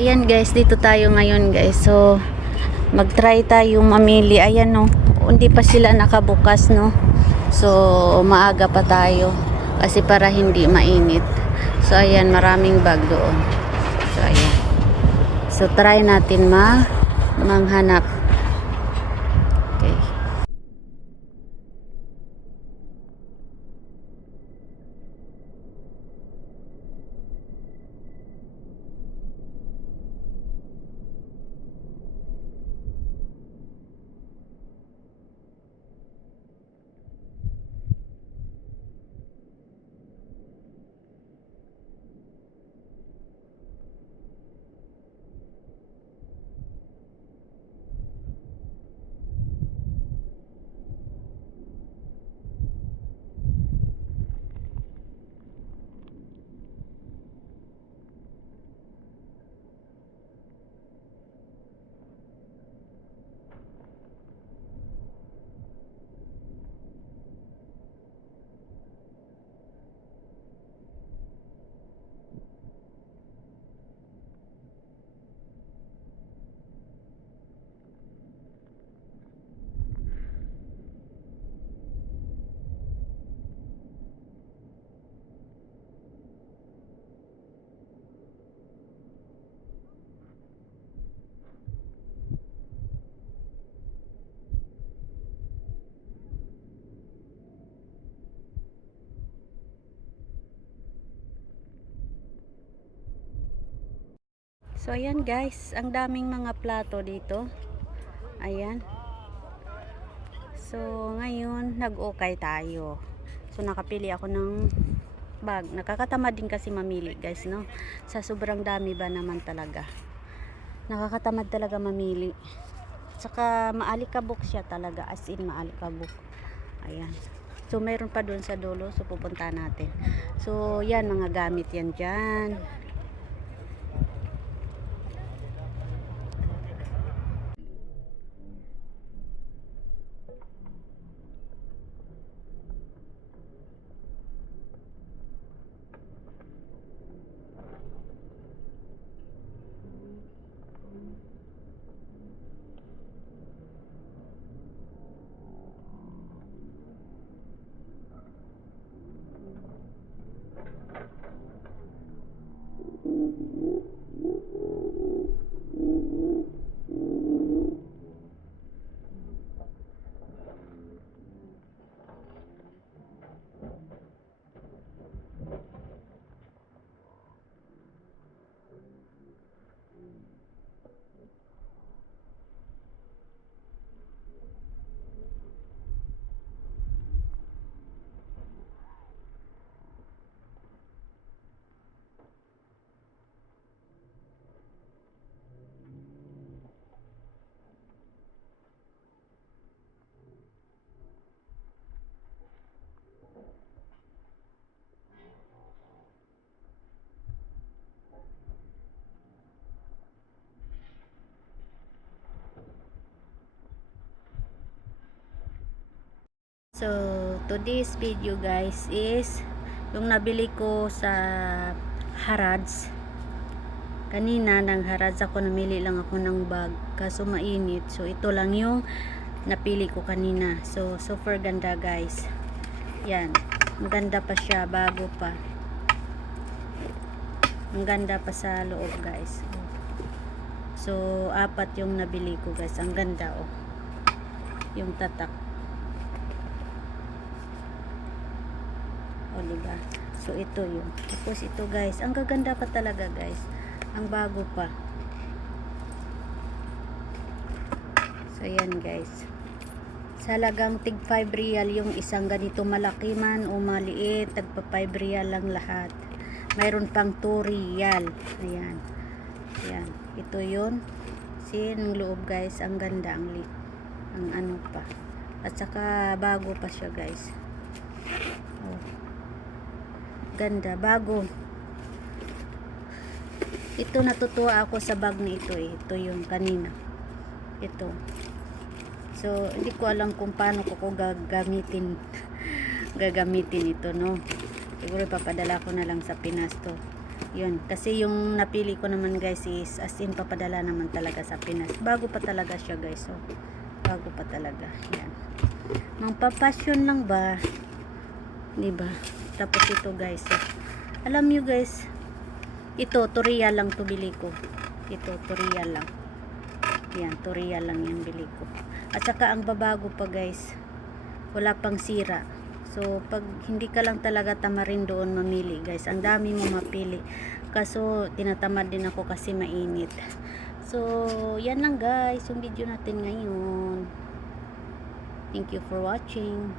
Ayan guys, dito tayo ngayon guys. So, mag-try tayo mamili. Ayan no, hindi pa sila nakabukas no. So, maaga pa tayo. Kasi para hindi mainit. So, ayan, maraming bag doon. So, ayan. So, try natin manghanap. Okay. So, ayan guys, ang daming mga plato dito. Ayan. So, ngayon, nag-okay tayo. So, nakapili ako ng bag. Nakakatamad din kasi mamili guys, no? Sa sobrang dami ba naman talaga. Nakakatamad talaga mamili. Saka, maalikabok siya talaga. As in, maalikabok. Ayan. So, mayroon pa doon sa dulo. So, pupunta natin. So, yan, mga gamit yan dyan. So, today's video guys is yung nabili ko sa Harrods. Kanina nang Harrods ako, namili lang ako ng bag kaso mainit. So, ito lang yung napili ko kanina. So, super ganda guys. Yan. Ang ganda pa siya, bago pa. Ang ganda pa sa loob guys. So, apat yung nabili ko guys. Ang ganda oh. Yung tatak. O, diba? So, ito yun. Tapos, ito guys. Ang gaganda pa talaga guys. Ang bago pa. So, yan guys. Sa halagang tig 5 real yung isang ganito, malaki man o maliit. Tagpa 5 real lang lahat. Mayroon pang 2 real. Ayan. Ayan. Ito yun. See, ng loob guys. Ang ganda. Ang ano pa. At saka, bago pa siya guys. Oh. Ganda, bago. Ito, natutuwa ako sa bag na ito eh. Ito yung kanina. Ito. So, hindi ko alam kung paano ko gagamitin ito, no. Siguro papadala ko na lang sa Pinas to. Yun, kasi yung napili ko naman guys is as in papadala naman talaga sa Pinas. Bago pa talaga siya guys. So, bago pa talaga. Yan. Mangpapasyon lang ba? Diba? Tapos ito guys. Alam nyo guys, ito, 2 real lang to bili ko. Ito, 2 real lang. Yan, 2 real lang yan bili ko. At saka ang babago pa guys, wala pang sira. So, pag hindi ka lang talaga tamarin doon mamili guys, ang dami mo mapili. Kaso, tinatamad din ako kasi mainit. So, yan lang guys, yung video natin ngayon. Thank you for watching.